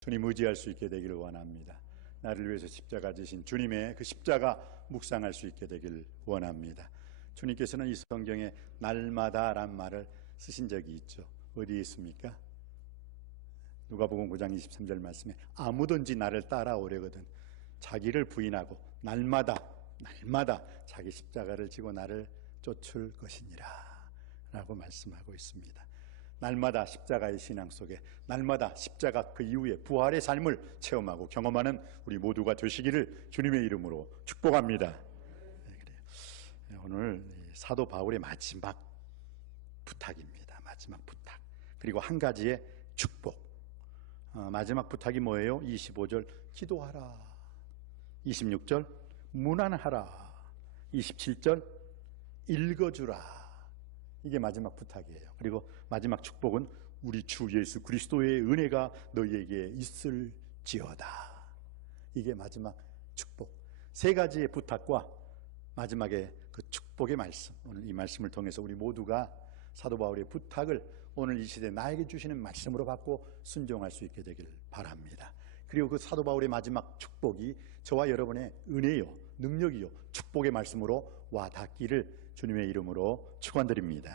주님 의지할 수 있게 되기를 원합니다. 나를 위해서 십자가 지신 주님의 그 십자가 묵상할 수 있게 되길 원합니다. 주님께서는 이 성경에 날마다란 말을 쓰신 적이 있죠. 어디에 있습니까? 누가복음 9장 23절 말씀에 아무든지 나를 따라오려거든 자기를 부인하고 날마다 자기 십자가를 지고 나를 쫓을 것이니라 라고 말씀하고 있습니다. 날마다 십자가의 신앙 속에 날마다 십자가 그 이후에 부활의 삶을 체험하고 경험하는 우리 모두가 되시기를 주님의 이름으로 축복합니다. 네, 그래요. 오늘 사도 바울의 마지막 부탁입니다. 마지막 부탁. 그리고 한 가지의 축복. 마지막 부탁이 뭐예요? 25절 기도하라. 26절 문안하라. 27절 읽어주라. 이게 마지막 부탁이에요. 그리고 마지막 축복은 우리 주 예수 그리스도의 은혜가 너희에게 있을지어다. 이게 마지막 축복. 세 가지의 부탁과 마지막에 그 축복의 말씀. 오늘 이 말씀을 통해서 우리 모두가 사도 바울의 부탁을 오늘 이 시대 나에게 주시는 말씀으로 받고 순종할 수 있게 되길 바랍니다. 그리고 그 사도 바울의 마지막 축복이 저와 여러분의 은혜요, 능력이요, 축복의 말씀으로 와 닿기를 주님의 이름으로 축원드립니다.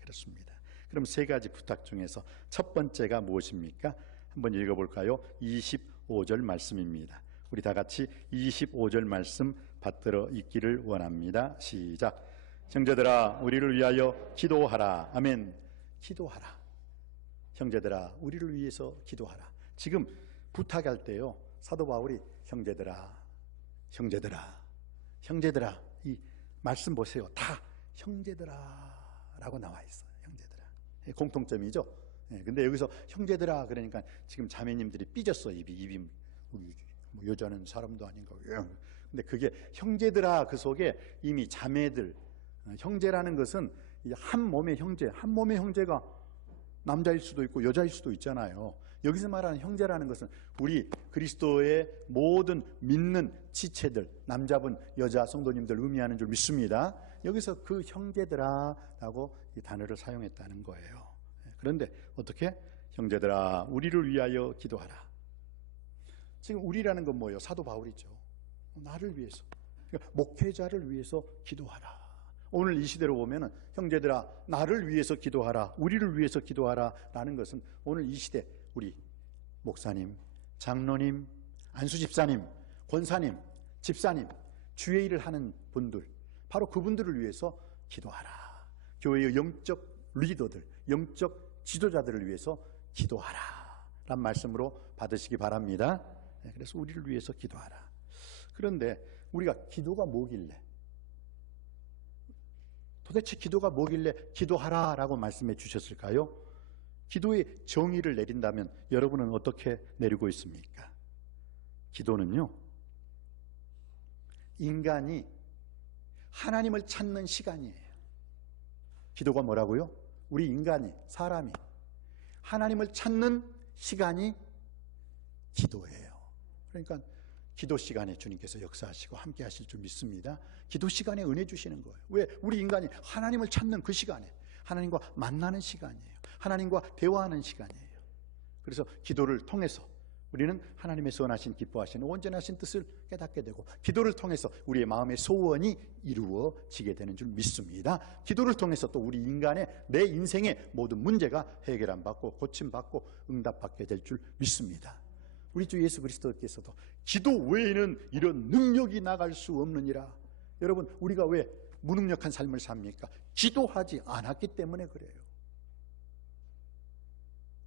그렇습니다. 그럼 세 가지 부탁 중에서 첫 번째가 무엇입니까? 한번 읽어볼까요? 25절 말씀입니다. 우리 다 같이 25절 말씀 받들어 읽기를 원합니다. 시작. 형제들아 우리를 위하여 기도하라. 아멘. 기도하라. 형제들아 우리를 위해서 기도하라. 지금 부탁할 때요 사도 바울이 형제들아 이 말씀 보세요. 다 형제들아 라고 나와 있어요. 형제들아. 공통점이죠. 근데 여기서 형제들아 그러니까 지금 자매님들이 삐졌어. 입이 뭐 여자는 사람도 아닌가. 근데 그게 형제들아 그 속에 이미 자매들 형제라는 것은 한 몸의 형제, 한 몸의 형제가 남자일 수도 있고 여자일 수도 있잖아요. 여기서 말하는 형제라는 것은 우리 그리스도의 모든 믿는 지체들, 남자분, 여자 성도님들 의미하는 줄 믿습니다. 여기서 그 형제들아라고 이 단어를 사용했다는 거예요. 그런데 어떻게? 형제들아 우리를 위하여 기도하라. 지금 우리라는 건 뭐예요? 사도 바울이죠. 나를 위해서, 그러니까 목회자를 위해서 기도하라. 오늘 이 시대로 보면은 형제들아 나를 위해서 기도하라, 우리를 위해서 기도하라 라는 것은 오늘 이 시대 우리 목사님, 장로님, 안수집사님, 권사님, 집사님, 주의 일을 하는 분들 바로 그분들을 위해서 기도하라. 교회의 영적 리더들, 영적 지도자들을 위해서 기도하라 라는 말씀으로 받으시기 바랍니다. 그래서 우리를 위해서 기도하라. 그런데 우리가 기도가 뭐길래, 도대체 기도가 뭐길래 기도하라라고 말씀해 주셨을까요? 기도의 정의를 내린다면 여러분은 어떻게 내리고 있습니까? 기도는요, 인간이 하나님을 찾는 시간이에요. 기도가 뭐라고요? 우리 인간이, 사람이 하나님을 찾는 시간이 기도예요. 그러니까 기도 시간에 주님께서 역사하시고 함께 하실 줄 믿습니다. 기도 시간에 은혜 주시는 거예요. 왜? 우리 인간이 하나님을 찾는 그 시간에 하나님과 만나는 시간이에요. 하나님과 대화하는 시간이에요. 그래서 기도를 통해서 우리는 하나님의 선하신 기뻐하시는 온전하신 뜻을 깨닫게 되고 기도를 통해서 우리의 마음의 소원이 이루어지게 되는 줄 믿습니다. 기도를 통해서 또 우리 인간의 내 인생의 모든 문제가 해결 받고 고침받고 응답받게 될 줄 믿습니다. 우리 주 예수 그리스도께서도 기도 외에는 이런 능력이 나갈 수 없느니라. 여러분 우리가 왜 무능력한 삶을 삽니까? 기도하지 않았기 때문에 그래요.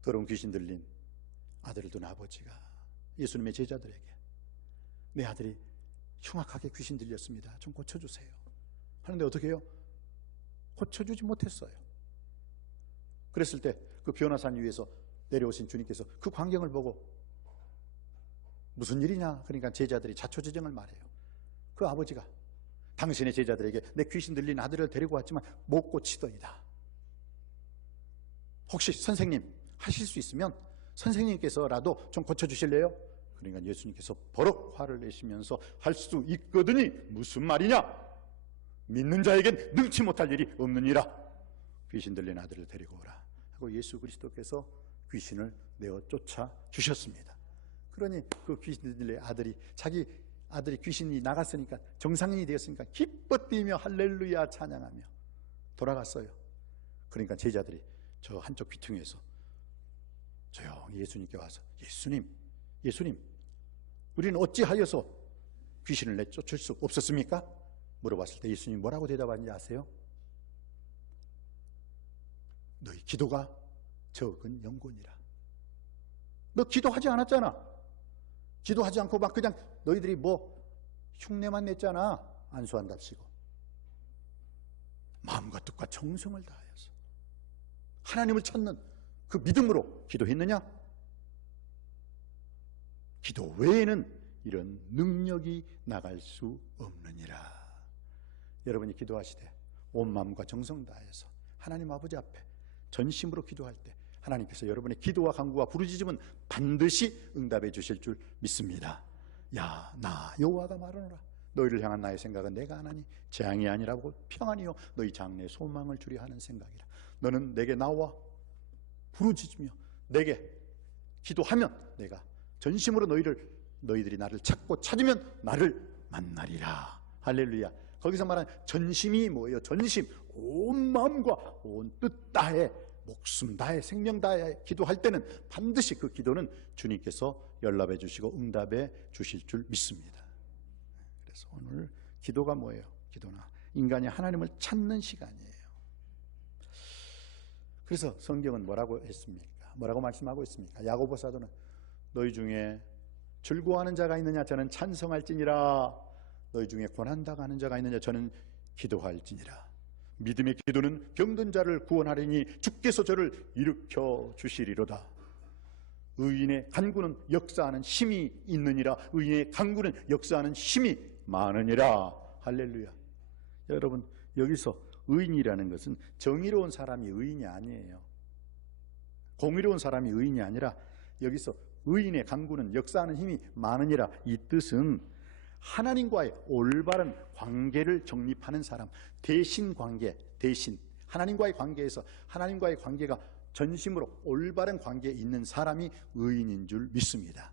더러운 귀신 들린 아들을 둔 아버지가 예수님의 제자들에게 내 아들이 흉악하게 귀신 들렸습니다. 좀 고쳐주세요 하는데 어떻게 해요? 고쳐주지 못했어요. 그랬을 때 그 변화산 위에서 내려오신 주님께서 그 광경을 보고 무슨 일이냐? 그러니까 제자들이 자초지정을 말해요. 그 아버지가 당신의 제자들에게 내 귀신 들린 아들을 데리고 왔지만 못 고치더이다. 혹시 선생님 하실 수 있으면 선생님께서라도 좀 고쳐주실래요? 그러니까 예수님께서 버럭 화를 내시면서 할 수 있거든이 무슨 말이냐? 믿는 자에겐 능치 못할 일이 없느니라. 귀신 들린 아들을 데리고 오라 하고 예수 그리스도께서 귀신을 내어 쫓아 주셨습니다. 그러니 그 귀신들의 아들이, 자기 아들이 귀신이 나갔으니까, 정상인이 되었으니까 기뻐 뛰며 할렐루야 찬양하며 돌아갔어요. 그러니까 제자들이 저 한쪽 귀퉁이에서 조용히 예수님께 와서, 예수님, 우리는 어찌하여서 귀신을 내쫓을 수 없었습니까? 물어봤을 때 예수님이 뭐라고 대답하는지 아세요? 너희 기도가 적은 영혼이라. 너 기도하지 않았잖아. 기도하지 않고 막 그냥 너희들이 뭐 흉내만 냈잖아. 안수한답시고. 마음과 뜻과 정성을 다하여서 하나님을 찾는 그 믿음으로 기도했느냐? 기도 외에는 이런 능력이 나갈 수 없느니라. 여러분이 기도하시되 온 마음과 정성 다해서 하나님 아버지 앞에 전심으로 기도할 때 하나님께서 여러분의 기도와 간구와 부르짖음은 반드시 응답해 주실 줄 믿습니다. 야, 나 여호와가 말하노라. 너희를 향한 나의 생각은 내가 하나니 재앙이 아니라고 평안이요 너희 장래에 소망을 주려 하는 생각이라. 너는 내게 나와 부르짖으며 내게 기도하면 내가 전심으로 너희들이 나를 찾고 찾으면 나를 만나리라. 할렐루야. 거기서 말하는 전심이 뭐예요? 전심, 온 마음과 온 뜻 다해, 목숨 다해, 생명 다해 기도할 때는 반드시 그 기도는 주님께서 연락해 주시고 응답해 주실 줄 믿습니다. 그래서 오늘 기도가 뭐예요? 기도는 인간이 하나님을 찾는 시간이에요. 그래서 성경은 뭐라고 했습니까? 뭐라고 말씀하고 있습니까? 야고보 사도는 너희 중에 즐거워하는 자가 있느냐? 저는 찬성할지니라. 너희 중에 고난당하는 자가 있느냐? 저는 기도할지니라. 믿음의 기도는 병든 자를 구원하리니 주께서 저를 일으켜 주시리로다. 의인의 간구는 역사하는 힘이 있느니라. 의인의 간구는 역사하는 힘이 많으니라. 할렐루야. 여러분, 여기서 의인이라는 것은 정의로운 사람이 의인이 아니에요. 공의로운 사람이 의인이 아니라, 여기서 의인의 간구는 역사하는 힘이 많으니라, 이 뜻은 하나님과의 올바른 관계를 정립하는 사람, 대신 관계, 대신 하나님과의 관계에서 하나님과의 관계가 전심으로 올바른 관계에 있는 사람이 의인인 줄 믿습니다.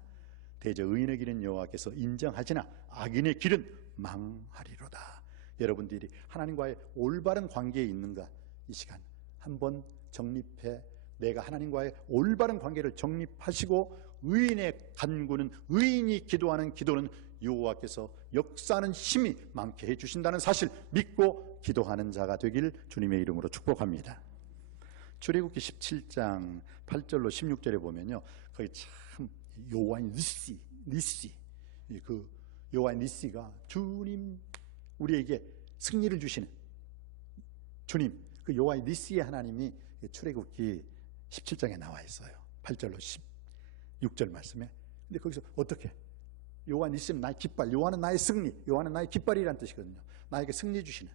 대저 의인의 길은 여호와께서 인정하시나 악인의 길은 망하리로다. 여러분들이 하나님과의 올바른 관계에 있는가, 이 시간 한번 정립해, 내가 하나님과의 올바른 관계를 정립하시고, 의인의 간구는, 의인이 기도하는 기도는 여호와께서 역사하는 힘이 많게 해주신다는 사실 믿고 기도하는 자가 되길 주님의 이름으로 축복합니다. 출애굽기 17장 8절로 16절에 보면요, 거기 참 여호와의 니시, 그 여호와의 니시가 주님, 우리에게 승리를 주시는 주님, 그 여호와의 니시의 하나님이 출애굽기 17장에 나와 있어요. 8절로 16절 말씀에. 근데 거기서 어떻게? 여호와 니시는 나의 깃발, 여호와는 나의 승리, 여호와는 나의 깃발이라는 뜻이거든요. 나에게 승리 주시는.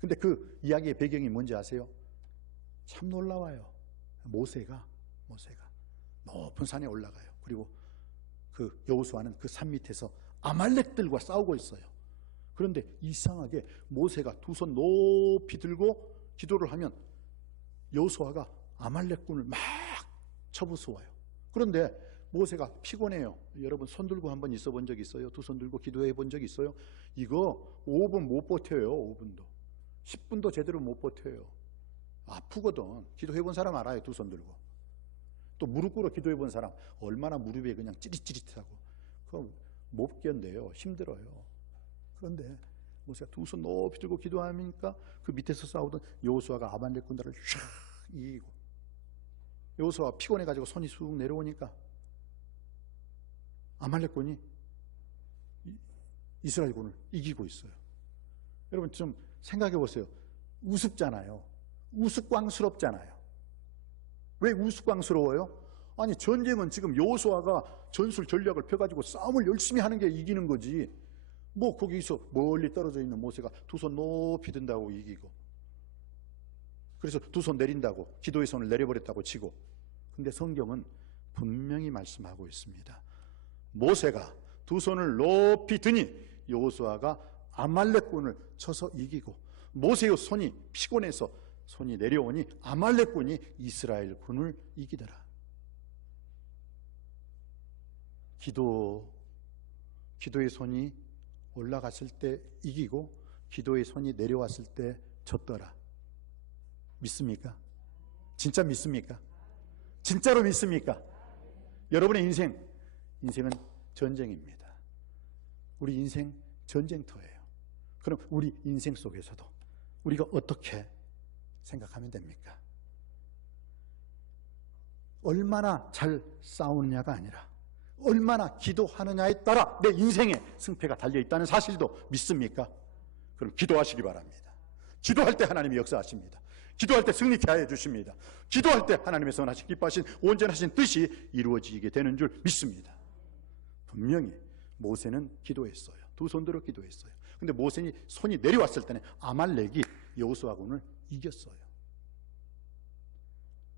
근데 그 이야기의 배경이 뭔지 아세요? 참 놀라워요. 모세가 높은 산에 올라가요. 그리고 그 여호수아는 그 산 밑에서 아말렉들과 싸우고 있어요. 그런데 이상하게 모세가 두 손 높이 들고 기도를 하면 여호수아가 아말렉군을 막 쳐부수어요. 그런데 모세가 피곤해요. 여러분 손 들고 한번 있어 본 적 있어요? 두 손 들고 기도해 본 적 있어요? 이거 5분 못 버텨요. 5분도 10분도 제대로 못 버텨요. 아프거든. 기도해 본 사람 알아요. 두 손 들고. 또 무릎 꿇어 기도해 본 사람 얼마나 무릎에 그냥 찌릿찌릿하고 그거 못 견뎌요. 힘들어요. 그런데 모세가 두 손 높이 들고 기도하니까 그 밑에서 싸우던 여호수아가 아말렉군들을 쫙 이기고, 여호수아 피곤해가지고 손이 쑥 내려오니까 아말렉군이 이스라엘군을 이기고 있어요. 여러분 좀 생각해 보세요. 우습잖아요. 우스꽝스럽잖아요. 왜 우스꽝스러워요? 아니 전쟁은 지금 여호수아가 전술 전략을 펴가지고 싸움을 열심히 하는 게 이기는 거지, 뭐 거기서 멀리 떨어져 있는 모세가 두 손 높이 든다고 이기고, 그래서 두 손 내린다고, 기도의 손을 내려버렸다고 치고. 근데 성경은 분명히 말씀하고 있습니다. 모세가 두 손을 높이 드니 여호수아가 아말렉군을 쳐서 이기고, 모세의 손이 피곤해서 손이 내려오니 아말렉군이 이스라엘 군을 이기더라. 기도의 손이 올라갔을 때 이기고 기도의 손이 내려왔을 때 졌더라. 믿습니까? 진짜 믿습니까? 진짜로 믿습니까? 여러분의 인생은 전쟁입니다. 우리 인생 전쟁터예요. 그럼 우리 인생 속에서도 우리가 어떻게 생각하면 됩니까? 얼마나 잘 싸우느냐가 아니라 얼마나 기도하느냐에 따라 내 인생의 승패가 달려있다는 사실도 믿습니까? 그럼 기도하시기 바랍니다. 기도할 때 하나님이 역사하십니다. 기도할 때 승리케 하여 주십니다. 기도할 때 하나님의 선하신 기뻐하신 온전하신 뜻이 이루어지게 되는 줄 믿습니다. 분명히 모세는 기도했어요. 두 손 들어 기도했어요. 근데 모세는 손이 내려왔을 때는 아말렉이 여호수아군을 이겼어요.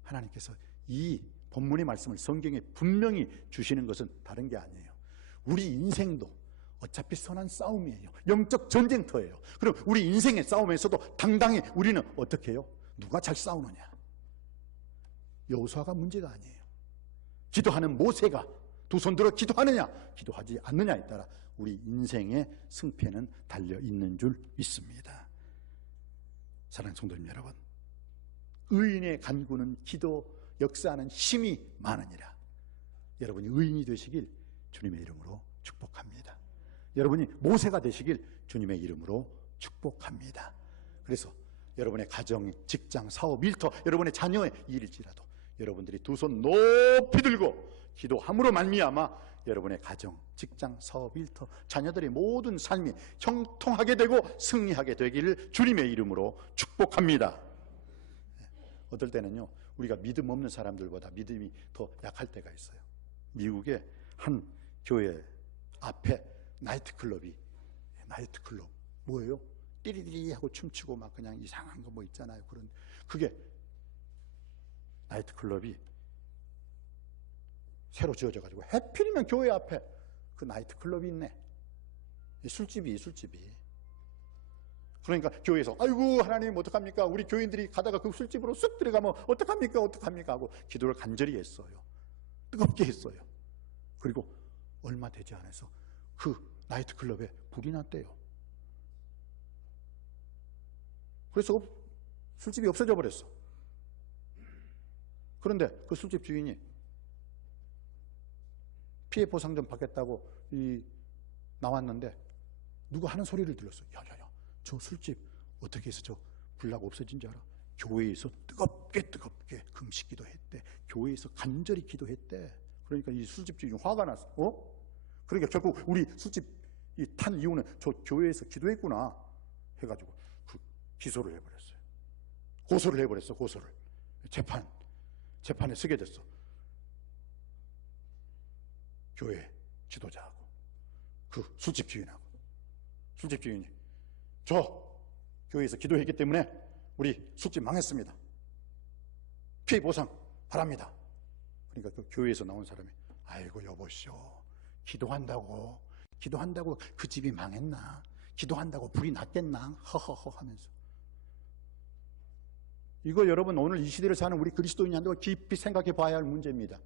하나님께서 이 본문의 말씀을 성경에 분명히 주시는 것은 다른 게 아니에요. 우리 인생도 어차피 선한 싸움이에요. 영적 전쟁터예요. 그럼 우리 인생의 싸움에서도 당당히 우리는 어떻게 해요? 누가 잘 싸우느냐? 여호수아가 문제가 아니에요. 기도하는 모세가 두 손 들어 기도하느냐 기도하지 않느냐에 따라 우리 인생의 승패는 달려있는 줄 믿습니다. 사랑하는 성도님 여러분, 의인의 간구는 기도 역사하는 힘이 많으니라. 여러분이 의인이 되시길 주님의 이름으로 축복합니다. 여러분이 모세가 되시길 주님의 이름으로 축복합니다. 그래서 여러분의 가정, 직장, 사업, 일터, 여러분의 자녀의 일일지라도 여러분들이 두 손 높이 들고 기도함으로 말미암아 여러분의 가정, 직장, 사업, 일터, 자녀들의 모든 삶이 형통하게 되고 승리하게 되기를 주님의 이름으로 축복합니다. 어떨 때는요, 우리가 믿음 없는 사람들보다 믿음이 더 약할 때가 있어요. 미국의 한 교회 앞에 나이트클럽 뭐예요? 띠리리리 하고 춤추고 막 그냥 이상한 거 뭐 있잖아요. 그런 그게 나이트클럽이 새로 지어져 가지고 해필이면 교회 앞에 그 나이트클럽이 있네. 술집이 그러니까 교회에서 아이고 하나님 어떡합니까? 우리 교인들이 가다가 그 술집으로 쑥 들어가면 어떡합니까 하고 기도를 간절히 했어요. 뜨겁게 했어요. 그리고 얼마 되지 않아서 그 나이트클럽에 불이 났대요. 그래서 술집이 없어져 버렸어. 그런데 그 술집 주인이 피해 보상 좀 받겠다고 나왔는데 누가 하는 소리를 들었어요. 야야야, 저 술집 어떻게 해서 저 불나고 없어진 줄 알아? 교회에서 뜨겁게 금식 기도했대. 교회에서 간절히 기도했대. 그러니까 이 술집 주인이 화가 났어. 그러니까 결국 우리 술집 탄 이유는 저 교회에서 기도했구나 해가지고 그 기소를 해버렸어요. 고소를 해버렸어. 고소를. 재판에 서게 됐어. 교회 지도자하고 그 술집 주인하고. 술집 주인이 저 교회에서 기도했기 때문에 우리 술집 망했습니다. 피해 보상 바랍니다. 그러니까 그 교회에서 나온 사람이 아이고 여보시오, 기도한다고 그 집이 망했나? 기도한다고 불이 났겠나? 허허허 하면서. 이거 여러분 오늘 이 시대를 사는 우리 그리스도인이 한다고 깊이 생각해 봐야 할 문제입니다.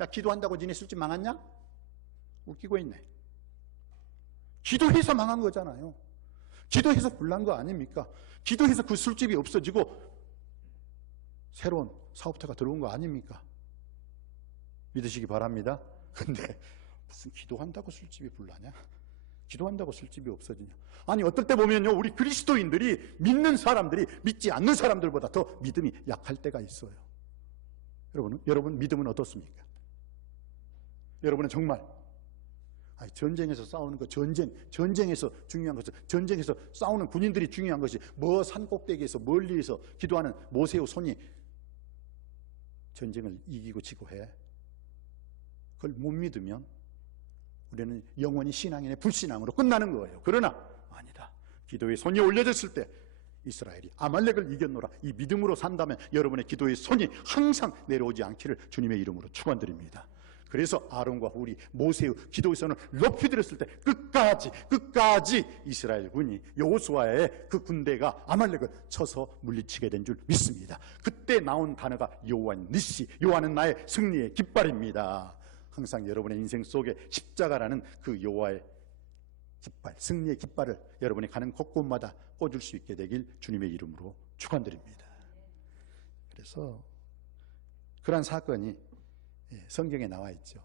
야, 기도한다고 니네 술집 망했냐? 웃기고 있네. 기도해서 망한 거잖아요. 기도해서 불난 거 아닙니까? 기도해서 그 술집이 없어지고 새로운 사업자가 들어온 거 아닙니까? 믿으시기 바랍니다. 근데 무슨 기도한다고 술집이 불나냐? 기도한다고 술집이 없어지냐? 아니 어떨 때 보면요, 우리 그리스도인들이 믿는 사람들이 믿지 않는 사람들보다 더 믿음이 약할 때가 있어요. 여러분 믿음은 어떻습니까? 여러분은 정말 전쟁에서 싸우는 거, 전쟁에서 중요한 것은 전쟁에서 싸우는 군인들이 중요한 것이 뭐 산꼭대기에서 멀리에서 기도하는 모세의 손이 전쟁을 이기고 지고 해. 그걸 못 믿으면 우리는 영원히 신앙인의 불신앙으로 끝나는 거예요. 그러나 아니다. 기도의 손이 올려졌을 때 이스라엘이 아말렉을 이겼노라. 이 믿음으로 산다면 여러분의 기도의 손이 항상 내려오지 않기를 주님의 이름으로 축원드립니다. 그래서 아론과 우리 모세의 기도의 손을 높이 들었을 때 끝까지 이스라엘 군이 여호수아의 그 군대가 아말렉을 쳐서 물리치게 된 줄 믿습니다. 그때 나온 단어가 여호와는 니시, 여호와는 나의 승리의 깃발입니다. 항상 여러분의 인생 속에 십자가라는 그 여호와의 깃발, 승리의 깃발을 여러분이 가는 곳곳마다 꽂을 수 있게 되길 주님의 이름으로 축원드립니다. 그래서 그러한 사건이 성경에 나와 있죠.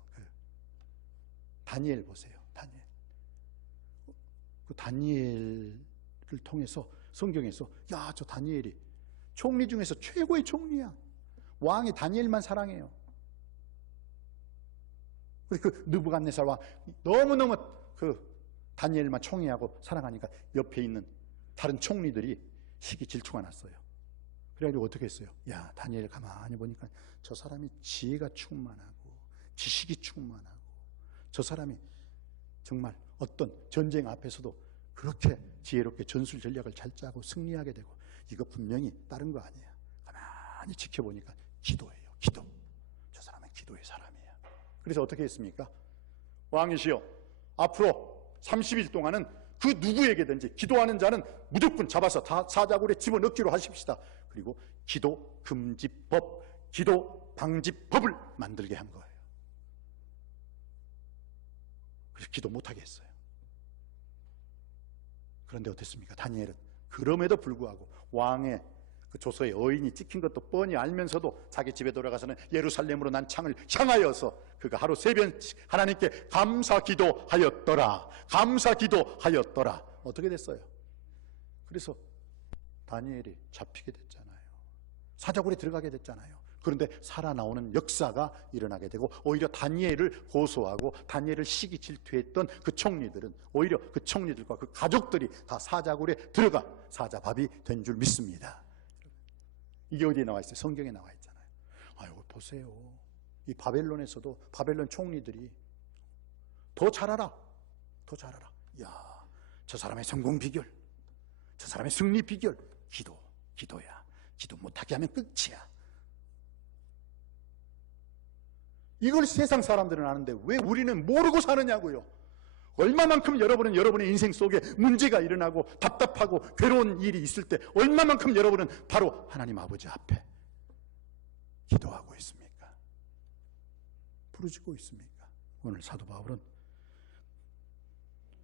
다니엘 보세요. 다니엘. 그 다니엘을 통해서 성경에서 야, 저 다니엘이 총리 중에서 최고의 총리야. 왕이 다니엘만 사랑해요. 그 느부갓네살 왕 너무너무 그 다니엘만 총리하고 사랑하니까 옆에 있는 다른 총리들이 시기 질투가 났어요. 그래가지고 어떻게 했어요? 야, 다니엘 가만히 보니까 저 사람이 지혜가 충만하고 지식이 충만하고 저 사람이 정말 어떤 전쟁 앞에서도 그렇게 지혜롭게 전술 전략을 잘 짜고 승리하게 되고 이거 분명히 다른 거 아니야. 가만히 지켜보니까 기도예요. 기도. 저 사람은 기도의 사람이야. 그래서 어떻게 했습니까? 왕이시여, 앞으로 30일 동안은 그 누구에게든지 기도하는 자는 무조건 잡아서 다 사자굴에 집어넣기로 하십시다. 그리고 기도 금지법, 기도 방지법을 만들게 한 거예요. 그래서 기도 못하게 했어요. 그런데 어땠습니까? 다니엘은 그럼에도 불구하고 왕의 그 조서에 어인이 찍힌 것도 뻔히 알면서도 자기 집에 돌아가서는 예루살렘으로 난 창을 향하여서 그가 하루 3번씩 하나님께 감사 기도하였더라. 감사 기도하였더라. 어떻게 됐어요? 그래서 다니엘이 잡히게 됐잖아요. 사자굴에 들어가게 됐잖아요. 그런데 살아나오는 역사가 일어나게 되고 오히려 다니엘을 고소하고 다니엘을 시기 질투했던 그 총리들은 오히려 그 총리들과 그 가족들이 다 사자굴에 들어가 사자밥이 된 줄 믿습니다. 이게 어디에 나와 있어요? 성경에 나와 있잖아요. 아이고 보세요. 이 바벨론에서도 바벨론 총리들이 더 잘하라. 더 잘하라. 야, 저 사람의 성공 비결, 저 사람의 승리 비결, 기도야. 기도 못하게 하면 끝이야. 이걸 세상 사람들은 아는데 왜 우리는 모르고 사느냐고요. 얼마만큼 여러분은 여러분의 인생 속에 문제가 일어나고 답답하고 괴로운 일이 있을 때 얼마만큼 여러분은 바로 하나님 아버지 앞에 기도하고 있습니까? 부르짖고 있습니까? 오늘 사도 바울은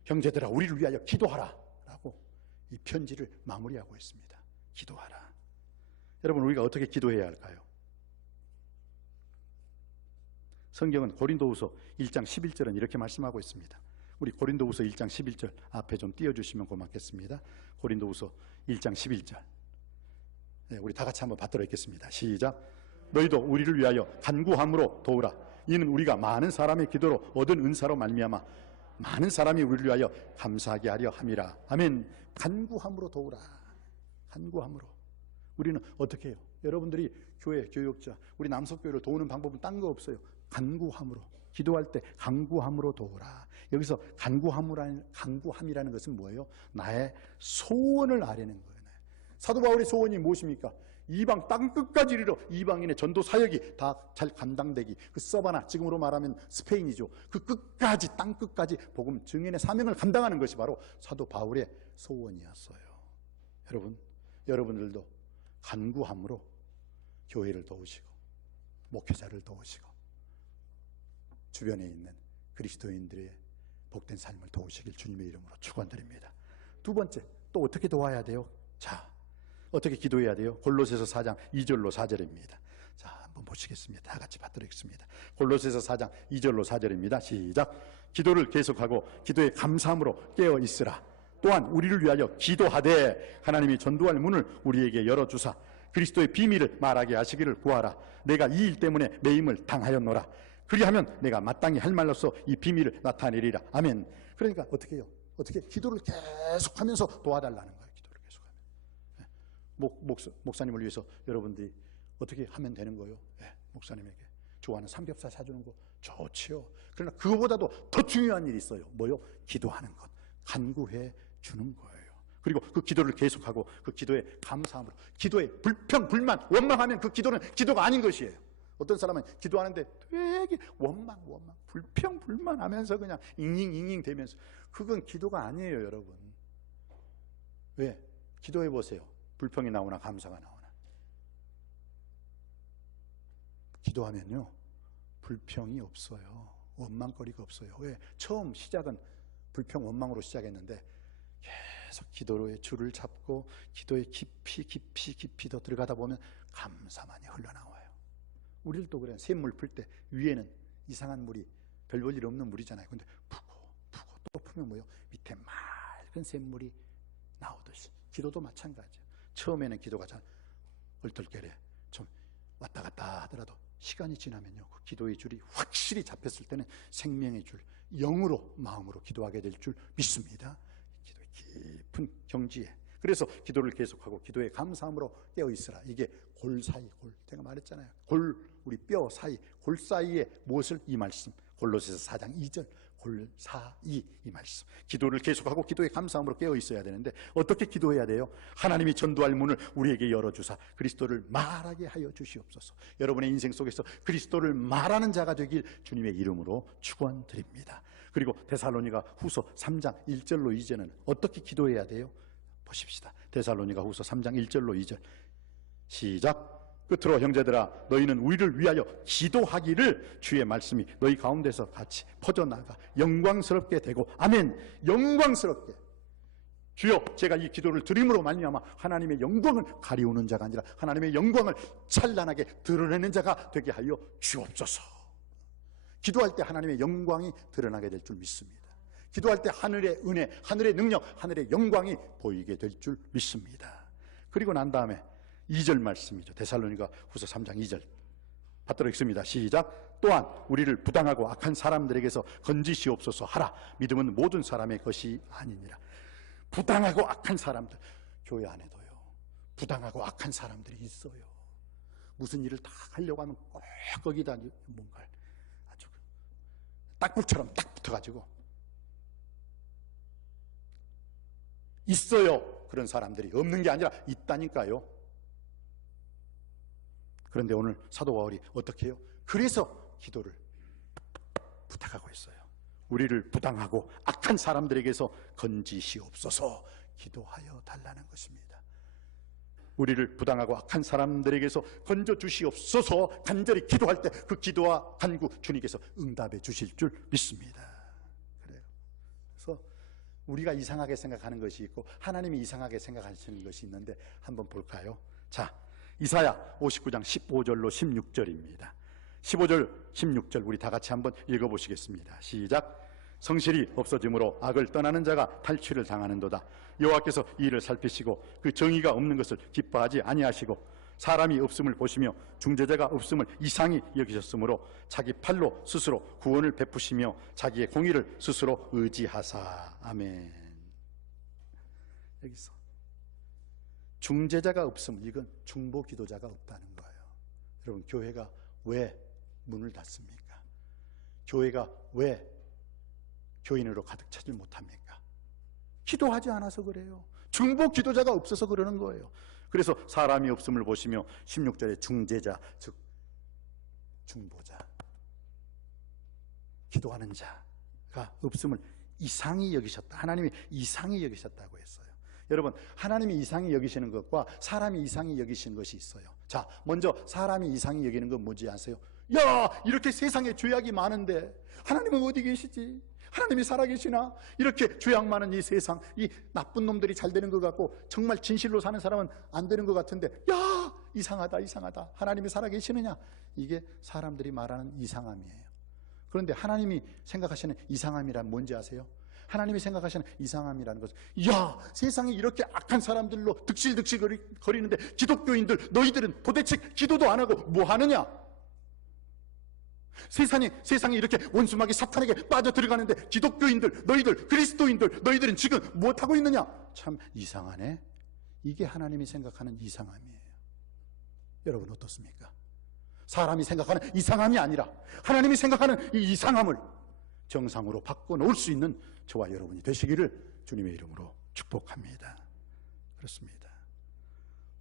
형제들아 우리를 위하여 기도하라 라고 이 편지를 마무리하고 있습니다. 기도하라. 여러분 우리가 어떻게 기도해야 할까요? 성경은 고린도후서 1장 11절은 이렇게 말씀하고 있습니다. 우리 고린도후서 1장 11절 앞에 좀 띄워주시면 고맙겠습니다. 고린도후서 1장 11절 우리 다 같이 한번 받들어 읽겠습니다. 시작. 너희도 우리를 위하여 간구함으로 도우라. 이는 우리가 많은 사람의 기도로 얻은 은사로 말미암아 많은 사람이 우리를 위하여 감사하게 하려 함이라. 아멘. 간구함으로 도우라. 간구함으로. 우리는 어떻게 해요? 여러분들이 교회 교육자 우리 남석교회를 도우는 방법은 딴 거 없어요. 간구함으로. 기도할 때 간구함으로 도우라. 여기서 간구함이라는 것은 뭐예요? 나의 소원을 아뢰는 거예요. 사도 바울의 소원이 무엇입니까? 이방 땅끝까지 이르러 이방인의 전도 사역이 다 잘 감당되기. 그 서바나 지금으로 말하면 스페인이죠. 그 끝까지 땅끝까지 복음 증인의 사명을 감당하는 것이 바로 사도 바울의 소원이었어요. 여러분들도 간구함으로 교회를 도우시고 목회자를 도우시고 주변에 있는 그리스도인들의 복된 삶을 도우시길 주님의 이름으로 축원드립니다. 두 번째, 또 어떻게 도와야 돼요? 자, 어떻게 기도해야 돼요? 골로새서 4장 2절로 4절입니다. 자, 한번 보시겠습니다. 다 같이 받들겠습니다. 골로새서 4장 2절로 4절입니다. 시작. 기도를 계속하고 기도에 감사함으로 깨어 있으라. 또한 우리를 위하여 기도하되 하나님이 전도할 문을 우리에게 열어주사 그리스도의 비밀을 말하게 하시기를 구하라. 내가 이 일 때문에 매임을 당하였노라. 그리하면 내가 마땅히 할 말로써 이 비밀을 나타내리라. 아멘. 그러니까 어떻게 해요? 어떻게 기도를 계속하면서 도와달라는 거예요. 기도를 계속하면. 목사님을 위해서 여러분들이 어떻게 하면 되는 거예요? 네, 목사님에게 좋아하는 삼겹살 사주는 거 좋지요. 그러나 그거보다도 더 중요한 일이 있어요. 뭐요? 기도하는 것. 간구해 주는 거예요. 그리고 그 기도를 계속하고 그 기도에 감사함으로 기도에 불평, 불만, 원망하면 그 기도는 기도가 아닌 것이에요. 어떤 사람은 기도하는데 되게 원망, 불평, 불만하면서 그냥 잉잉 되면서 그건 기도가 아니에요, 여러분. 왜? 기도해 보세요. 불평이 나오나 감사가 나오나. 기도하면요, 불평이 없어요. 원망거리가 없어요. 왜? 처음 시작은 불평 원망으로 시작했는데 계속 기도로의 줄을 잡고 기도에 깊이 더 들어가다 보면 감사만이 흘러나와요. 우리도 그래. 샘물 풀 때 위에는 이상한 물이 별 볼 일 없는 물이잖아요. 근데 푸고 또 풀면 뭐예요? 밑에 맑은 샘물이 나오듯이 기도도 마찬가지예요. 처음에는 기도가 잘 얼떨결에 좀 왔다 갔다 하더라도 시간이 지나면요, 그 기도의 줄이 확실히 잡혔을 때는 생명의 줄, 영으로 마음으로 기도하게 될 줄 믿습니다. 기도의 깊은 경지에. 그래서 기도를 계속하고 기도에 감사함으로 깨어 있으라. 이게 골 사이, 제가 말했잖아요. 우리 뼈 사이, 골 사이에 무엇을? 이 말씀, 골로새서 4장 2절, 골 사이, 이 말씀. 기도를 계속하고 기도에 감사함으로 깨어 있어야 되는데 어떻게 기도해야 돼요? 하나님이 전도할 문을 우리에게 열어주사 그리스도를 말하게 하여 주시옵소서. 여러분의 인생 속에서 그리스도를 말하는 자가 되길 주님의 이름으로 축원드립니다. 그리고 데살로니가 후서 3장 1절로 2절은 어떻게 기도해야 돼요? 보십시다. 데살로니가 후서 3장 1절로 2절 시작. 끝으로 형제들아, 너희는 우리를 위하여 기도하기를 주의 말씀이 너희 가운데서 같이 퍼져나가 영광스럽게 되고, 아멘. 영광스럽게. 주여, 제가 이 기도를 드림으로 말미암아 하나님의 영광을 가리우는 자가 아니라 하나님의 영광을 찬란하게 드러내는 자가 되게 하여 주옵소서. 기도할 때 하나님의 영광이 드러나게 될 줄 믿습니다. 기도할 때 하늘의 은혜, 하늘의 능력, 하늘의 영광이 보이게 될 줄 믿습니다. 그리고 난 다음에 2절 말씀이죠. 데살로니가 후서 3장 2절 받들어 읽습니다. 시작. 또한 우리를 부당하고 악한 사람들에게서 건지시옵소서 하라. 믿음은 모든 사람의 것이 아니니라. 부당하고 악한 사람들, 교회 안에도요, 부당하고 악한 사람들이 있어요. 무슨 일을 다 하려고 하면 꼭 거기다 뭔가를 아주 딱불처럼 딱 붙어가지고 있어요. 그런 사람들이 없는 게 아니라 있다니까요. 그런데 오늘 사도 바울이 어떻게 해요? 그래서 기도를 부탁하고 있어요. 우리를 부당하고 악한 사람들에게서 건지시옵소서 기도하여 달라는 것입니다. 우리를 부당하고 악한 사람들에게서 건져주시옵소서 간절히 기도할 때 그 기도와 간구 주님께서 응답해 주실 줄 믿습니다. 그래요. 그래서 우리가 이상하게 생각하는 것이 있고 하나님이 이상하게 생각하시는 것이 있는데 한번 볼까요? 자, 이사야 59장 15절로 16절입니다. 15절, 16절 우리 다 같이 한번 읽어보시겠습니다. 시작. 성실이 없어짐으로 악을 떠나는 자가 탈취를 당하는도다. 여호와께서 이 일을 살피시고 그 정의가 없는 것을 기뻐하지 아니하시고 사람이 없음을 보시며 중재자가 없음을 이상히 여기셨으므로 자기 팔로 스스로 구원을 베푸시며 자기의 공의를 스스로 의지하사. 아멘. 여기서 중재자가 없음, 이건 중보 기도자가 없다는 거예요. 여러분, 교회가 왜 문을 닫습니까? 교회가 왜 교인으로 가득 차지 못합니까? 기도하지 않아서 그래요. 중보 기도자가 없어서 그러는 거예요. 그래서 사람이 없음을 보시며 16절에 중재자, 즉 중보자, 기도하는 자가 없음을 이상히 여기셨다. 하나님이 이상히 여기셨다고 했어요. 여러분, 하나님이 이상히 여기시는 것과 사람이 이상히 여기시는 것이 있어요. 자, 먼저 사람이 이상히 여기는 건 뭔지 아세요? 야, 이렇게 세상에 죄악이 많은데 하나님은 어디 계시지? 하나님이 살아계시나? 이렇게 죄악 많은 이 세상, 이 나쁜 놈들이 잘 되는 것 같고 정말 진실로 사는 사람은 안 되는 것 같은데, 야, 이상하다, 이상하다. 하나님이 살아계시느냐? 이게 사람들이 말하는 이상함이에요. 그런데 하나님이 생각하시는 이상함이란 뭔지 아세요? 하나님이 생각하시는 이상함이라는 것은, 야, 세상에 이렇게 악한 사람들로 득실득실 거리는데 기독교인들, 너희들은 도대체 기도도 안 하고 뭐 하느냐? 세상에 이렇게 원수마귀 사탄에게 빠져 들어가는데 기독교인들, 너희들, 그리스도인들, 너희들은 지금 무엇하고 있느냐? 참 이상하네. 이게 하나님이 생각하는 이상함이에요. 여러분 어떻습니까? 사람이 생각하는 이상함이 아니라 하나님이 생각하는 이 이상함을 정상으로 바꿔놓을 수 있는 저와 여러분이 되시기를 주님의 이름으로 축복합니다. 그렇습니다.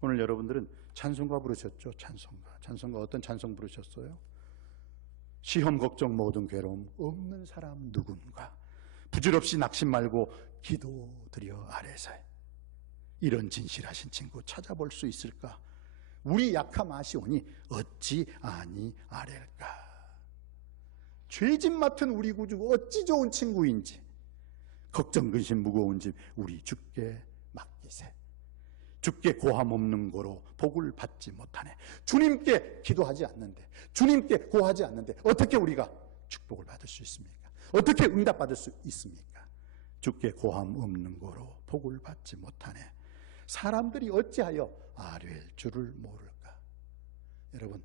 오늘 여러분들은 찬송가 부르셨죠? 찬송가 어떤 찬송 부르셨어요? 시험 걱정 모든 괴로움 없는 사람 누군가, 부질없이 낙심 말고 기도드려 아래서에. 이런 진실하신 친구 찾아볼 수 있을까? 우리 약함 아시오니 어찌 아니 아랠까? 죄짐 맡은 우리 구주 어찌 좋은 친구인지 걱정 근심 무거운 짐 우리 주께 맡기세. 주께 고함 없는 고로 복을 받지 못하네. 주님께 기도하지 않는데, 주님께 고하지 않는데 어떻게 우리가 축복을 받을 수 있습니까? 어떻게 응답받을 수 있습니까? 주께 고함 없는 고로 복을 받지 못하네. 사람들이 어찌하여 아뢰일 줄을 모를까? 여러분,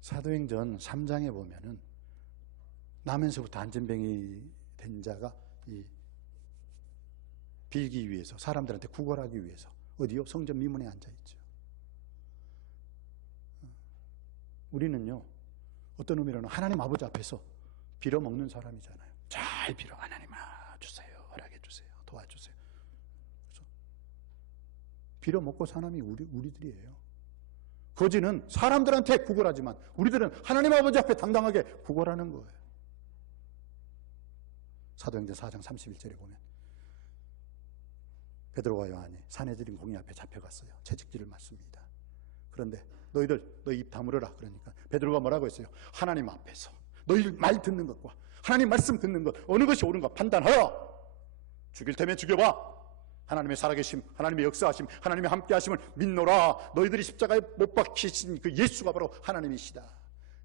사도행전 3장에 보면은 나면서부터 안전병이 된 자가 이 빌기 위해서, 사람들한테 구걸하기 위해서 어디요? 성전 미문에 앉아있죠. 우리는요, 어떤 의미로는 하나님 아버지 앞에서 빌어먹는 사람이잖아요. 잘 빌어. 하나님 주세요, 허락해 주세요, 도와주세요. 그래서 빌어먹고 사람이 우리들이에요. 거지는 사람들한테 구걸하지만 우리들은 하나님 아버지 앞에 당당하게 구걸하는 거예요. 사도행전 4장 31절에 보면 베드로와 요한이 사내들인 공의 앞에 잡혀갔어요. 채찍질을 맞습니다. 그런데 너희들 너 입 다물어라 그러니까 베드로가 뭐라고 했어요? 하나님 앞에서 너희 말 듣는 것과 하나님 말씀 듣는 것 어느 것이 옳은가 판단하라. 죽일 테면 죽여봐. 하나님의 살아계심, 하나님의 역사하심, 하나님의 함께하심을 믿노라. 너희들이 십자가에 못 박히신 그 예수가 바로 하나님이시다.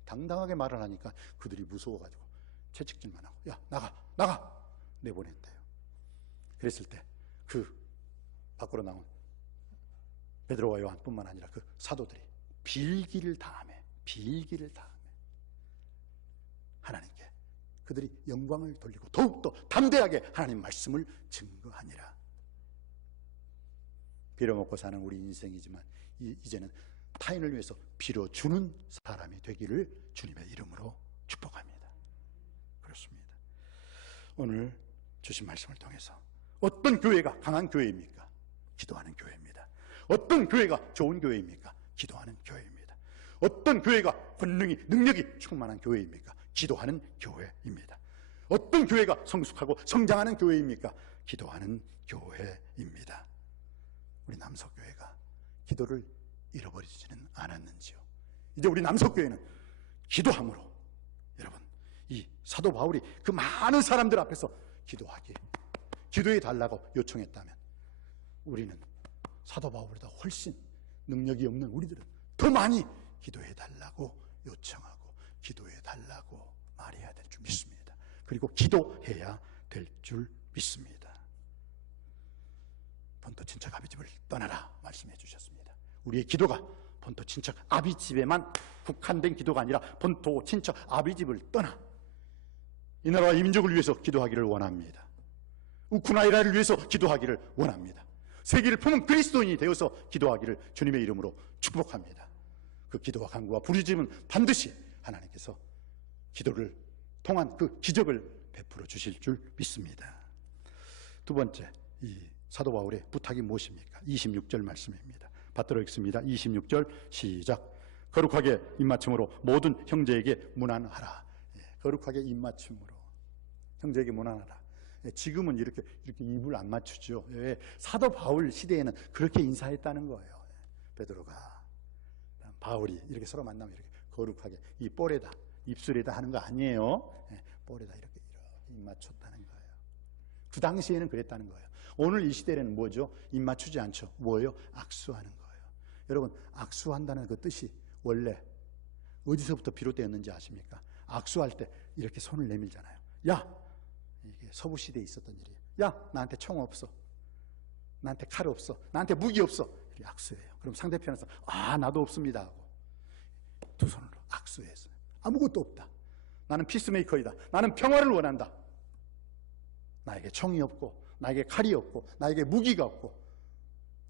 당당하게 말을 하니까 그들이 무서워가지고 채찍질만 하고 야 나가 내보냈대요. 그랬을 때 그 밖으로 나온 베드로와 요한뿐만 아니라 그 사도들이 빌기를 당하며 하나님께 그들이 영광을 돌리고 더욱더 담대하게 하나님 말씀을 증거하니라. 빌어먹고 사는 우리 인생이지만 이제는 타인을 위해서 빌어주는 사람이 되기를 주님의 이름으로 축복합니다. 그렇습니다. 오늘 주신 말씀을 통해서 어떤 교회가 강한 교회입니까? 기도하는 교회입니다. 어떤 교회가 좋은 교회입니까? 기도하는 교회입니다. 어떤 교회가 권능이 능력이 충만한 교회입니까? 기도하는 교회입니다. 어떤 교회가 성숙하고 성장하는 교회입니까? 기도하는 교회입니다. 우리 남석교회가 기도를 잃어버리지는 않았는지요? 이제 우리 남석교회는 기도함으로 여러분 이 사도 바울이 그 많은 사람들 앞에서 기도해 달라고 요청했다면 우리는 사도 바울보다 훨씬 능력이 없는 우리들은 더 많이 기도해 달라고 요청하고 기도해 달라고 말해야 될 줄 믿습니다. 그리고 기도해야 될 줄 믿습니다. 본토 친척 아비집을 떠나라 말씀해 주셨습니다. 우리의 기도가 본토 친척 아비집에만 국한된 기도가 아니라 본토 친척 아비집을 떠나 이 나라와 이 민족을 위해서 기도하기를 원합니다. 우크라이나를 위해서 기도하기를 원합니다. 세계를 품은 그리스도인이 되어서 기도하기를 주님의 이름으로 축복합니다. 그 기도와 간구와 부르짖음은 반드시 하나님께서 기도를 통한 그 기적을 베풀어 주실 줄 믿습니다. 두 번째, 이 사도 바울의 부탁이 무엇입니까? 26절 말씀입니다. 받들어 읽습니다. 26절 시작. 거룩하게 입맞춤으로 모든 형제에게 문안하라. 거룩하게 입맞춤으로 형제에게 문안하라. 지금은 이렇게 입을 안 맞추죠. 사도 바울 시대에는 그렇게 인사했다는 거예요. 베드로가 바울이 이렇게 서로 만나면 이렇게 거룩하게 이 볼에다 입술에다 하는 거 아니에요. 볼에다 이렇게 입 맞췄다는 거예요. 그 당시에는 그랬다는 거예요. 오늘 이 시대에는 뭐죠? 입 맞추지 않죠. 뭐예요? 악수하는 거예요. 여러분, 악수한다는 그 뜻이 원래 어디서부터 비롯되었는지 아십니까? 악수할 때 이렇게 손을 내밀잖아요. 야! 이게 서부 시대에 있었던 일이에요. 야! 나한테 총 없어. 나한테 칼 없어. 나한테 무기 없어. 이렇게 악수해요. 그럼 상대편에서 나도 없습니다 하고 두 손으로 악수해서 아무것도 없다. 나는 피스메이커이다. 나는 평화를 원한다. 나에게 총이 없고 나에게 칼이 없고 나에게 무기가 없고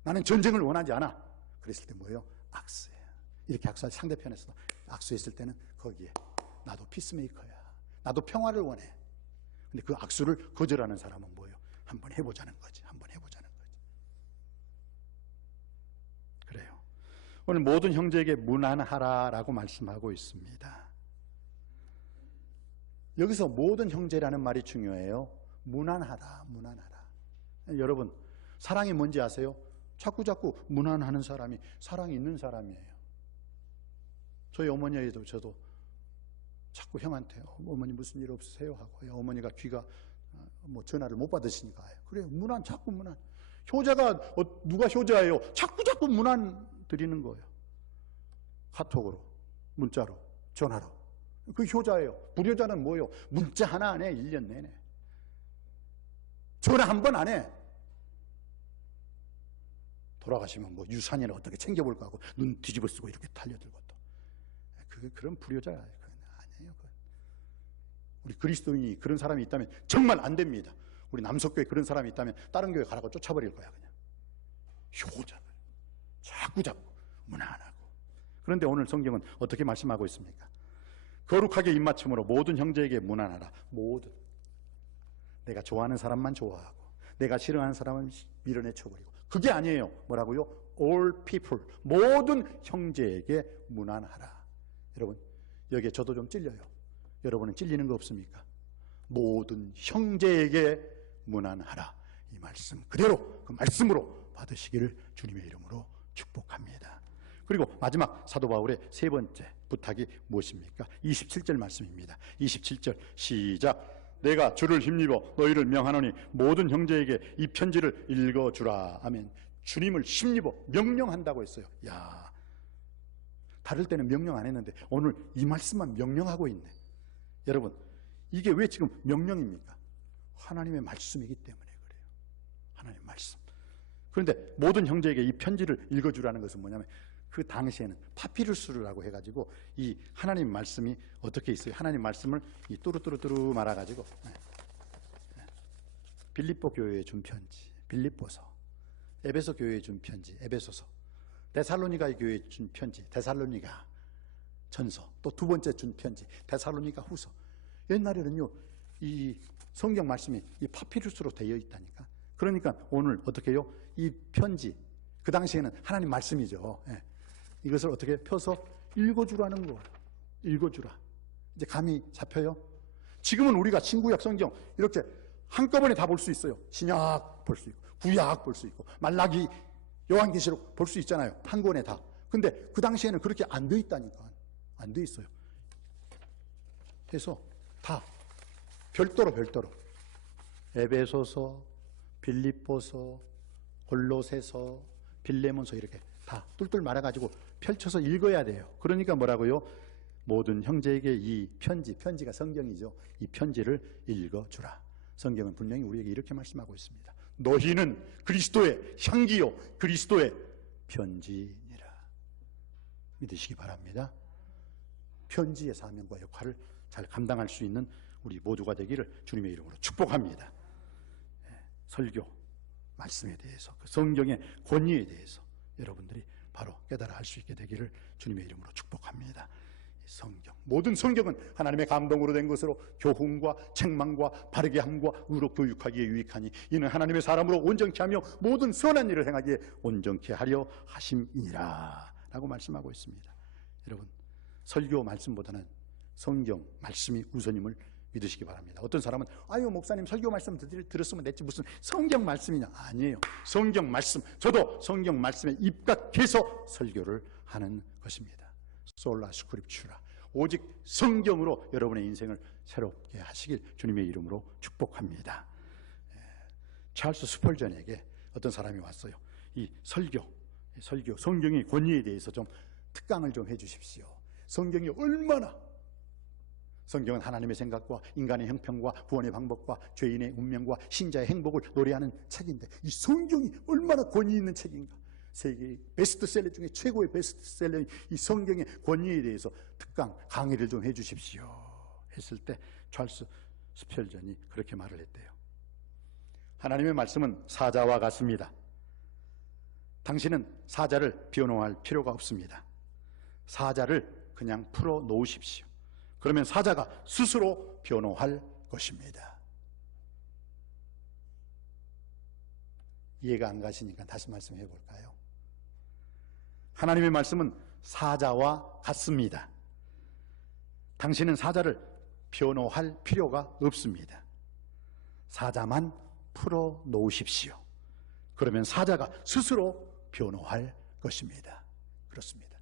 나는 전쟁을 원하지 않아. 그랬을 때 뭐예요? 악수해요. 이렇게 악수할 상대편에서도 악수했을 때는 거기에 나도 피스메이커야. 나도 평화를 원해. 근데 그 악수를 거절하는 사람은 뭐예요? 한번 해보자는 거지. 한번 해보자는 거지. 그래요. 오늘 모든 형제에게 문안하라라고 말씀하고 있습니다. 여기서 모든 형제라는 말이 중요해요. 문안하라. 여러분, 사랑이 뭔지 아세요? 자꾸 문안하는 사람이 사랑이 있는 사람이에요. 저희 어머니에도 저도 자꾸 형한테 어머니 무슨 일 없으세요? 하고 어머니가 귀가 뭐 전화를 못 받으시니까 그래 문안 자꾸 문안 효자가 누가 효자예요? 자꾸 문안 드리는 거예요. 카톡으로 문자로 전화로 그 효자예요. 불효자는 뭐예요? 문자 하나 안 해 1년 내내 전화 한 번 안 해. 돌아가시면 뭐 유산이나 어떻게 챙겨볼까 하고 눈 뒤집어 쓰고 이렇게 달려들고 또 그런 불효자야. 그건 아니에요. 그건. 우리 그리스도인이 그런 사람이 있다면 정말 안 됩니다. 우리 남석교에 그런 사람이 있다면 다른 교회 가라고 쫓아버릴 거야. 그냥 효자를 자꾸 무난하고. 그런데 오늘 성경은 어떻게 말씀하고 있습니까? 거룩하게 입맞춤으로 모든 형제에게 무난하라. 모든 내가 좋아하는 사람만 좋아하고 내가 싫어하는 사람은 밀어내쳐버리고 그게 아니에요. 뭐라고요? All people 모든 형제에게 무난하라. 여러분 여기에 저도 좀 찔려요. 여러분은 찔리는 거 없습니까? 모든 형제에게 무난하라. 이 말씀 그대로 그 말씀으로 받으시기를 주님의 이름으로 축복합니다. 그리고 마지막 사도 바울의 세 번째 부탁이 무엇입니까? 27절 말씀입니다. 27절 시작. 내가 주를 힘입어 너희를 명하노니 모든 형제에게 이 편지를 읽어주라. 아멘. 주님을 힘입어 명령한다고 했어요. 야, 다를 때는 명령 안 했는데 오늘 이 말씀만 명령하고 있네. 여러분 이게 왜 지금 명령입니까? 하나님의 말씀이기 때문에 그래요. 하나님의 말씀. 그런데 모든 형제에게 이 편지를 읽어주라는 것은 뭐냐면 그 당시에는 파피루스라고 해가지고 이 하나님 말씀이 어떻게 있어요? 하나님 말씀을 이 뚜루뚜루뚜루 말아가지고 빌립보 교회에 준 편지, 빌립보서, 에베소 교회에 준 편지, 에베소서, 데살로니가 교회에 준 편지, 데살로니가 전서, 또 두 번째 준 편지, 데살로니가 후서. 옛날에는요 이 성경 말씀이 이 파피루스로 되어 있다니까. 그러니까 오늘 어떻게 해요? 이 편지 그 당시에는 하나님 말씀이죠. 이것을 어떻게 펴서 읽어주라는 거예요. 읽어주라. 이제 감이 잡혀요? 지금은 우리가 신구약 성경 이렇게 한꺼번에 다 볼 수 있어요. 신약 볼 수 있고 구약 볼 수 있고 말라기 요한계시록 볼 수 있잖아요. 한 권에 다. 근데 그 당시에는 그렇게 안 돼 있다니까. 안 돼 있어요. 그래서 다 별도로 에베소서, 빌립보서, 골로새서, 빌레몬서 이렇게 다 뚫뚫 말아가지고 펼쳐서 읽어야 돼요. 그러니까 뭐라고요? 모든 형제에게 이 편지가 성경이죠. 이 편지를 읽어주라. 성경은 분명히 우리에게 이렇게 말씀하고 있습니다. 너희는 그리스도의 향기요 그리스도의 편지니라. 믿으시기 바랍니다. 편지의 사명과 역할을 잘 감당할 수 있는 우리 모두가 되기를 주님의 이름으로 축복합니다. 설교 말씀에 대해서 그 성경의 권위에 대해서 여러분들이 바로 깨달아 할 수 있게 되기를 주님의 이름으로 축복합니다. 성경, 모든 성경은 하나님의 감동으로 된 것으로 교훈과 책망과 바르게 함과 의로 교육하기에 유익하니 이는 하나님의 사람으로 온전케 하며 모든 선한 일을 행하기에 온전케 하려 하심이니라 라고 말씀하고 있습니다. 여러분 설교 말씀보다는 성경 말씀이 우선임을 믿으시기 바랍니다. 어떤 사람은 아유 목사님 설교 말씀 들었으면 됐지 무슨 성경 말씀이냐. 아니에요. 성경 말씀, 저도 성경 말씀에 입각해서 설교를 하는 것입니다. 솔라 스크립추라. 오직 성경으로 여러분의 인생을 새롭게 하시길 주님의 이름으로 축복합니다. 찰스 스펄전에게 어떤 사람이 왔어요. 이 설교 성경의 권위에 대해서 좀 특강을 좀 해주십시오. 성경이 얼마나 성경은 하나님의 생각과 인간의 형편과 구원의 방법과 죄인의 운명과 신자의 행복을 노래하는 책인데 이 성경이 얼마나 권위 있는 책인가. 세계 베스트셀러 중에 최고의 베스트셀러인 이 성경의 권위에 대해서 특강 강의를 좀 해주십시오 했을 때 찰스 스펠전이 그렇게 말을 했대요. 하나님의 말씀은 사자와 같습니다. 당신은 사자를 변호할 필요가 없습니다. 사자를 그냥 풀어 놓으십시오. 그러면 사자가 스스로 변호할 것입니다. 이해가 안 가시니까 다시 말씀해 볼까요? 하나님의 말씀은 사자와 같습니다. 당신은 사자를 변호할 필요가 없습니다. 사자만 풀어 놓으십시오. 그러면 사자가 스스로 변호할 것입니다. 그렇습니다.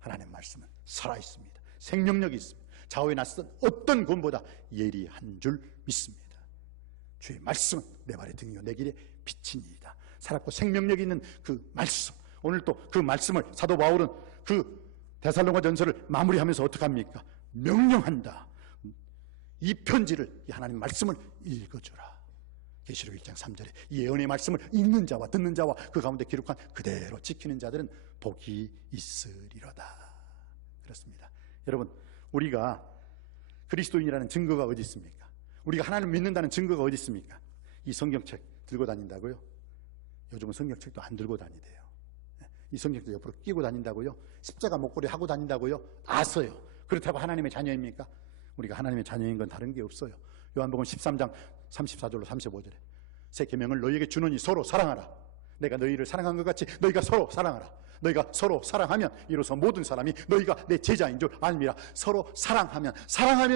하나님의 말씀은 살아있습니다. 생명력이 있습니다. 좌우에 낯선 어떤 권보다 예리한 줄 믿습니다. 주의 말씀은 내 발의 등이요 내 길의 빛이니이다. 살았고 생명력이 있는 그 말씀, 오늘 또 그 말씀을 사도 바울은 그 데살로니가 전서를 마무리하면서 어떻게 합니까? 명령한다. 이 편지를, 이 하나님 말씀을 읽어주라. 계시록 1장 3절에 이 예언의 말씀을 읽는 자와 듣는 자와 그 가운데 기록한 그대로 지키는 자들은 복이 있으리로다. 그렇습니다. 여러분, 우리가 그리스도인이라는 증거가 어디 있습니까? 우리가 하나님을 믿는다는 증거가 어디 있습니까? 이 성경책 들고 다닌다고요? 요즘은 성경책도 안 들고 다니대요. 이 성경책 옆으로 끼고 다닌다고요? 십자가 목걸이 하고 다닌다고요? 아서요. 그렇다고 하나님의 자녀입니까? 우리가 하나님의 자녀인 건 다른 게 없어요. 요한복음 13장 34절로 35절에 새 계명을 너희에게 주노니 서로 사랑하라. 내가 너희를 사랑한 것 같이 너희가 서로 사랑하라. 너희가 서로 사랑하면 이로써 모든 사람이 너희가 내 제자인 줄 알미라. 서로 사랑하면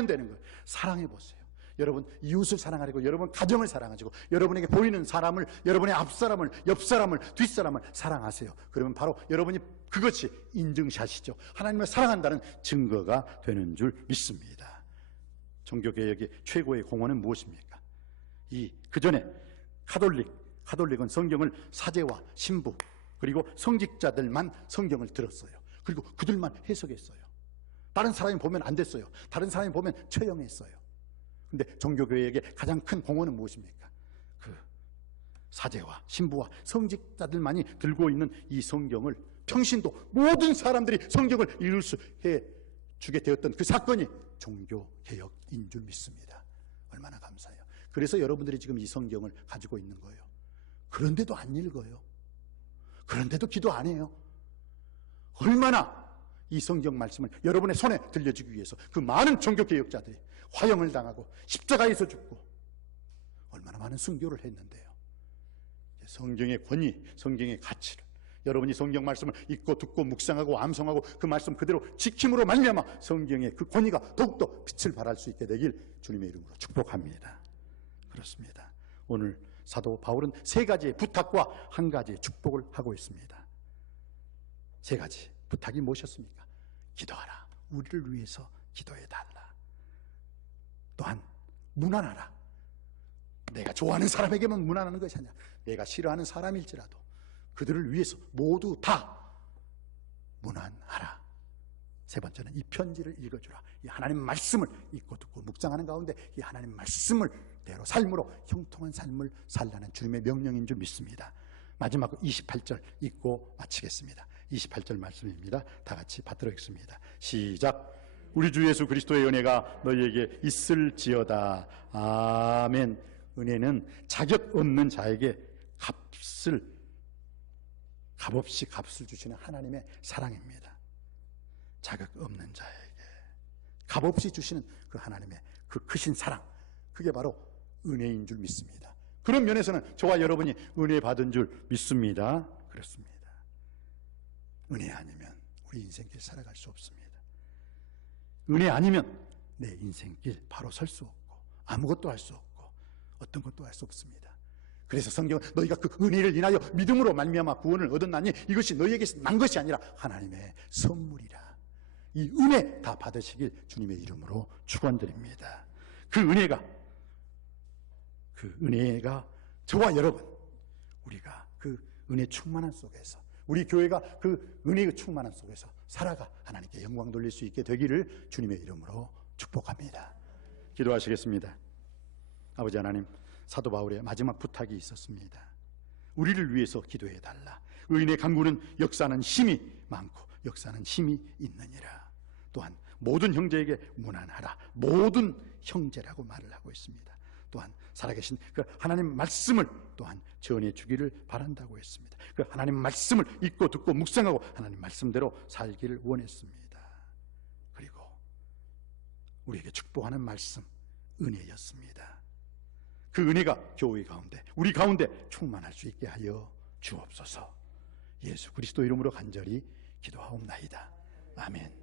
되는 거예요. 사랑해 보세요. 여러분 이웃을 사랑하시고 여러분 가정을 사랑하시고 여러분에게 보이는 사람을, 여러분의 앞사람을, 옆사람을, 뒷사람을 사랑하세요. 그러면 바로 여러분이 그것이 인증샷이죠. 하나님을 사랑한다는 증거가 되는 줄 믿습니다. 종교개혁의 최고의 공헌은 무엇입니까? 그 전에 카톨릭은 성경을 사제와 신부 그리고 성직자들만 성경을 들었어요. 그리고 그들만 해석했어요. 다른 사람이 보면 안 됐어요. 다른 사람이 보면 처형했어요. 근데 종교개혁의 가장 큰 공헌은 무엇입니까? 그 사제와 신부와 성직자들만이 들고 있는 이 성경을 평신도 모든 사람들이 성경을 읽을 수 해주게 되었던 그 사건이 종교개혁인 줄 믿습니다. 얼마나 감사해요. 그래서 여러분들이 지금 이 성경을 가지고 있는 거예요. 그런데도 안 읽어요. 그런데도 기도 안 해요. 얼마나 이 성경 말씀을 여러분의 손에 들려주기 위해서 그 많은 종교개혁자들이 화형을 당하고 십자가에서 죽고 얼마나 많은 순교를 했는데요. 성경의 권위, 성경의 가치를 여러분이 성경 말씀을 읽고 듣고 묵상하고 암송하고 그 말씀 그대로 지킴으로 말미암아 성경의 그 권위가 더욱더 빛을 발할 수 있게 되길 주님의 이름으로 축복합니다. 그렇습니다. 오늘 사도 바울은 세 가지의 부탁과 한 가지의 축복을 하고 있습니다. 세 가지 부탁이 무엇이었습니까? 기도하라. 우리를 위해서 기도해달라. 또한 문안하라. 내가 좋아하는 사람에게만 문안하는 것이 아니라 내가 싫어하는 사람일지라도 그들을 위해서 모두 다 문안하라. 세 번째는 이 편지를 읽어주라. 이 하나님 말씀을 읽고 듣고 묵상하는 가운데 이 하나님 말씀을 대로 삶으로 형통한 삶을 살라는 주님의 명령인 줄 믿습니다. 마지막 28절 읽고 마치겠습니다. 28절 말씀입니다. 다 같이 받들어 읽습니다. 시작. 우리 주 예수 그리스도의 은혜가 너희에게 있을지어다. 아멘. 은혜는 자격 없는 자에게 값없이 값을 주시는 하나님의 사랑입니다. 자격 없는 자에게 값없이 주시는 그 하나님의 그 크신 사랑, 그게 바로 은혜인 줄 믿습니다. 그런 면에서는 저와 여러분이 은혜 받은 줄 믿습니다. 그렇습니다. 은혜 아니면 우리 인생길 살아갈 수 없습니다. 은혜 아니면 내 인생길 바로 설 수 없고 아무것도 할 수 없고 어떤 것도 할 수 없습니다. 그래서 성경은 너희가 그 은혜를 인하여 믿음으로 말미암아 구원을 얻었나니 이것이 너희에게서 난 것이 아니라 하나님의 선물이라. 이 은혜 다 받으시길 주님의 이름으로 축원드립니다. 그 은혜가 저와 여러분, 우리가 그 은혜 충만한 속에서, 우리 교회가 그 은혜의 충만한 속에서 살아가 하나님께 영광 돌릴 수 있게 되기를 주님의 이름으로 축복합니다. 기도하시겠습니다. 아버지 하나님, 사도 바울의 마지막 부탁이 있었습니다. 우리를 위해서 기도해달라. 의인의 간구는 역사는 힘이 많고 역사는 힘이 있느니라. 또한 모든 형제에게 문안하라. 모든 형제라고 말을 하고 있습니다. 또한 살아계신 그 하나님 말씀을 또한 전해 주기를 바란다고 했습니다. 그 하나님 말씀을 읽고 듣고 묵상하고 하나님 말씀대로 살기를 원했습니다. 그리고 우리에게 축복하는 말씀, 은혜였습니다. 그 은혜가 교회 가운데, 우리 가운데 충만할 수 있게 하여 주옵소서. 예수 그리스도 이름으로 간절히 기도하옵나이다. 아멘.